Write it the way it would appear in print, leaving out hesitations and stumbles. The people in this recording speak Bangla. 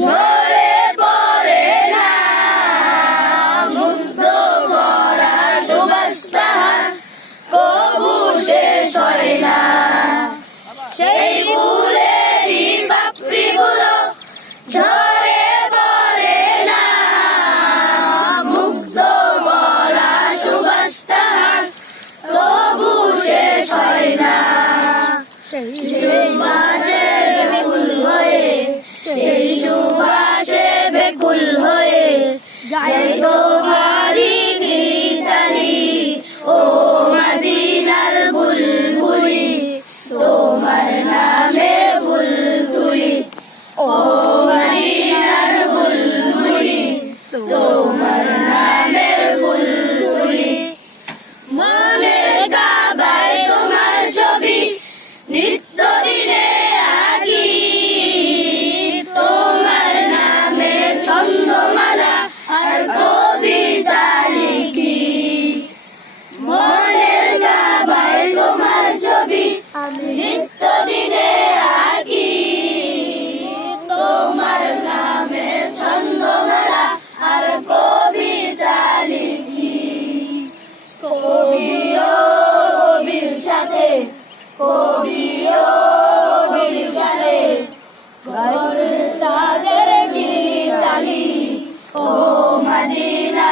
ঝরে পড়ে না মুগ্ধ করা সুবাস তাহার, কবু শেষ হয় না। সেই ফুলেরই পাপড়িগুলো ঝরে পড়ে না মুগ্ধ করা সুবাস তাহার, কবু শেষ হয় না। সেই সুবাসে বেকুল হয়ে, সেই সুবাসে বেকুল হয়ে যায় তোমারি গীতালি, ও মদিনার বুলবুলি, তোমার নামে ফুল তুলি, ও মদিনার বুলবুলি, তোমার নামের ফুল তুলি। মনের কাবায় তোমার ছবি নিত্য দিনে আঁকি, তোমার নামের ছন্দমালা আর কবিতা লিখি। মনের কাবায় তোমার ছবি আমি নিত্য দিনে আঁকি, তোমার নামের ছন্দমালা আর কবিতা লিখি। কবিও কবির সাথে, কবিও কবির সাথে ঘরের সাদের গীতালি, ও মদিনা